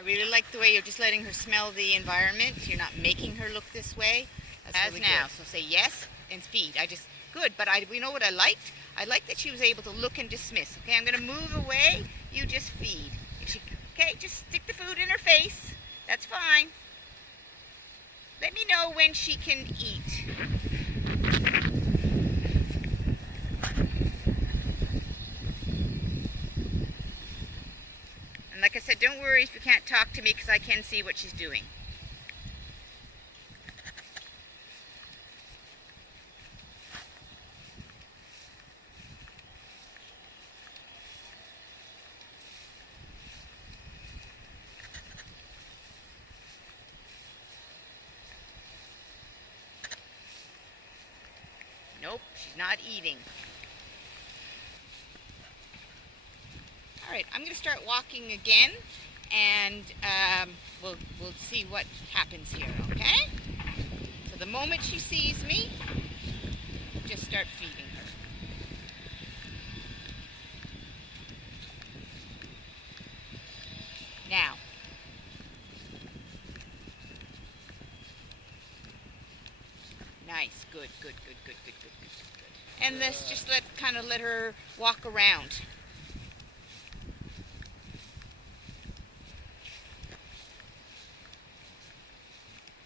I really like the way you're just letting her smell the environment. You're not making her look this way. That's as really now. Good. So say yes and feed. Good, but we know what I liked? I liked that she was able to look and dismiss. Okay, I'm going to move away. You just feed. Okay, just stick the food in her face. That's fine. Let me know when she can eat. And like I said, don't worry if you can't talk to me because I can see what she's doing. Nope, she's not eating. All right, I'm going to start walking again, and we'll see what happens here, okay? So the moment she sees me, just start feeding her. Now. Nice, good. And let's just kind of let her walk around.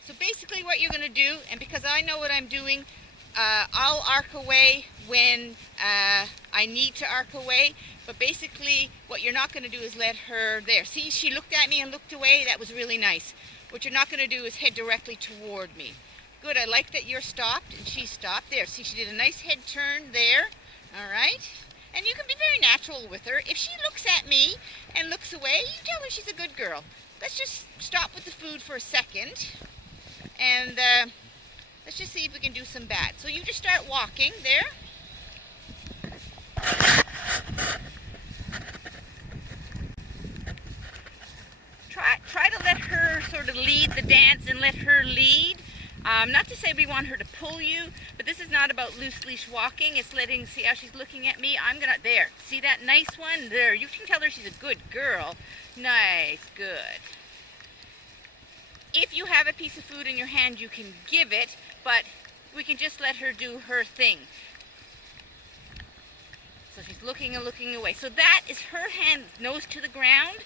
So basically what you're going to do, and because I know what I'm doing, I'll arc away when I need to arc away, but basically what you're not going to do is let her there. See, she looked at me and looked away. That was really nice. What you're not going to do is head directly toward me. Good, I like that you're stopped and she stopped. There, see, she did a nice head turn there. All right. And you can be very natural with her. If she looks at me and looks away, you tell her she's a good girl. Let's just stop with the food for a second. And let's just see if we can do some BAT. So you just start walking there. Try to let her sort of lead the dance and let her lead. Not to say we want her to pull you, but this is not about loose leash walking. It's see how she's looking at me. There, see that nice one? There, you can tell her she's a good girl. Nice, good. If you have a piece of food in your hand, you can give it, but we can just let her do her thing. So she's looking and looking away. So that is her hand, nose to the ground.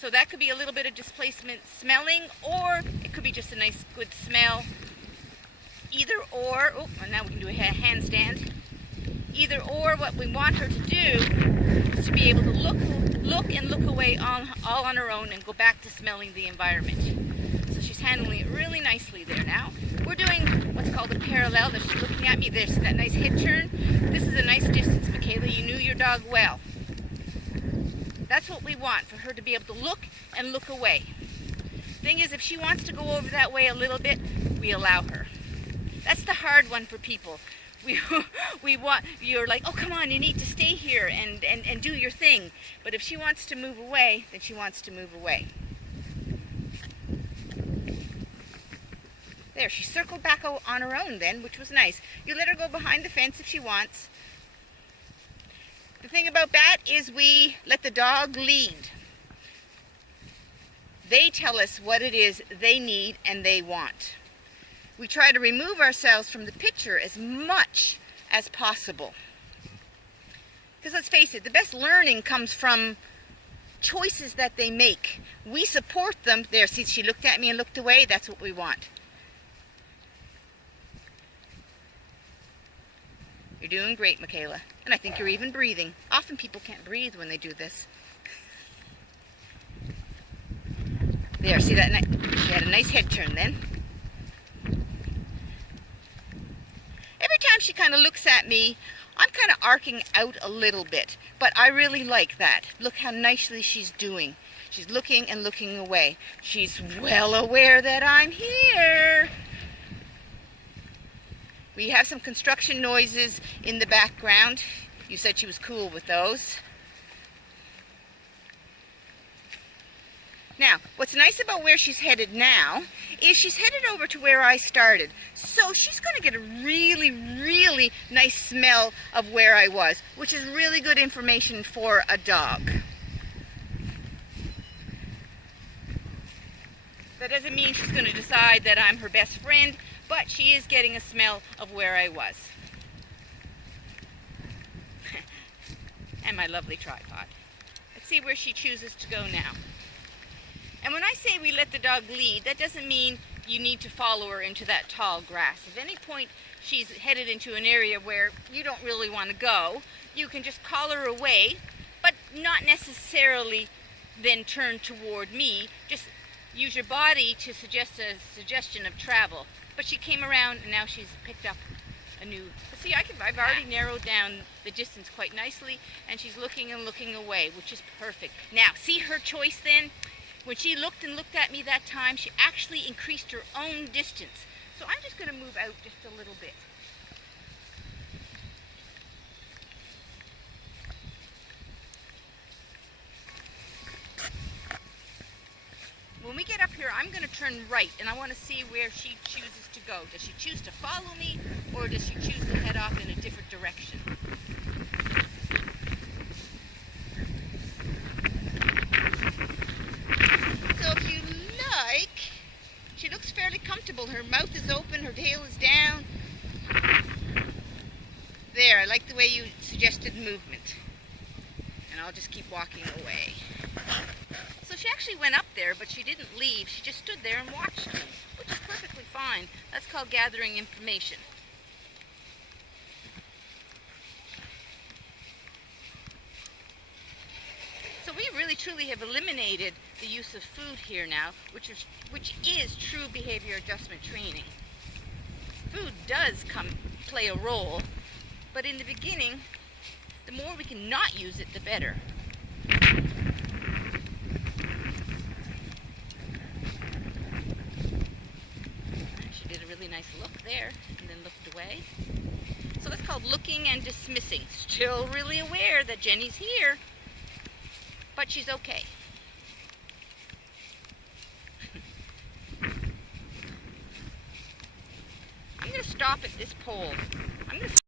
So that could be a little bit of displacement smelling, or it could be just a nice good smell. Either or, oh, and now we can do a handstand. Either or, what we want her to do is to be able to look and look away all on her own and go back to smelling the environment. So she's handling it really nicely there now. We're doing what's called a parallel. That she's looking at me. There's that nice head turn. This is a nice distance, Michaela. You knew your dog well. That's what we want, for her to be able to look and look away. Thing is, if she wants to go over that way a little bit, we allow her. That's the hard one for people. You're like, oh, come on, you need to stay here and do your thing. But if she wants to move away, then she wants to move away. There, she circled back on her own then, which was nice. You let her go behind the fence if she wants. The thing about BAT is we let the dog lead. They tell us what it is they need and they want. We try to remove ourselves from the picture as much as possible. Because let's face it, the best learning comes from choices that they make. We support them. There, see, she looked at me and looked away. That's what we want. You're doing great, Michaela. And I think you're even breathing. Often people can't breathe when they do this. There, see that? She had a nice head turn then. Every time she kind of looks at me, I'm kind of arcing out a little bit. But I really like that. Look how nicely she's doing. She's looking and looking away. She's well aware that I'm here. We have some construction noises in the background. You said she was cool with those. Now, what's nice about where she's headed now is she's headed over to where I started. So she's going to get a really, really nice smell of where I was, which is really good information for a dog. That doesn't mean she's going to decide that I'm her best friend, but she is getting a smell of where I was. And my lovely tripod. Let's see where she chooses to go now. And when I say we let the dog lead, that doesn't mean you need to follow her into that tall grass. If at any point she's headed into an area where you don't really want to go, you can just call her away, but not necessarily then turn toward me. Just use your body to suggest a suggestion of travel. But she came around and now she's picked up a new... See, I've already narrowed down the distance quite nicely, and she's looking and looking away, which is perfect. Now, see her choice then? When she looked and looked at me that time, she actually increased her own distance. So I'm just going to move out just a little bit. When we get up here, I'm going to turn right, and I want to see where she chooses to go. Does she choose to follow me, or does she choose to head off in a different direction? So if you like, she looks fairly comfortable. Her mouth is open, her tail is down. There, I like the way you suggested movement. And I'll just keep walking away. So she actually went up there, but she didn't leave. She just stood there and watched me, which is perfectly fine. That's called gathering information. So we really truly have eliminated the use of food here now, which is true behavior adjustment training. Food does play a role, but in the beginning, the more we can not use it, the better. She did a really nice look there and then looked away. So that's called looking and dismissing. Still really aware that Jenny's here, but she's okay. I'm going to stop at this pole. I'm going to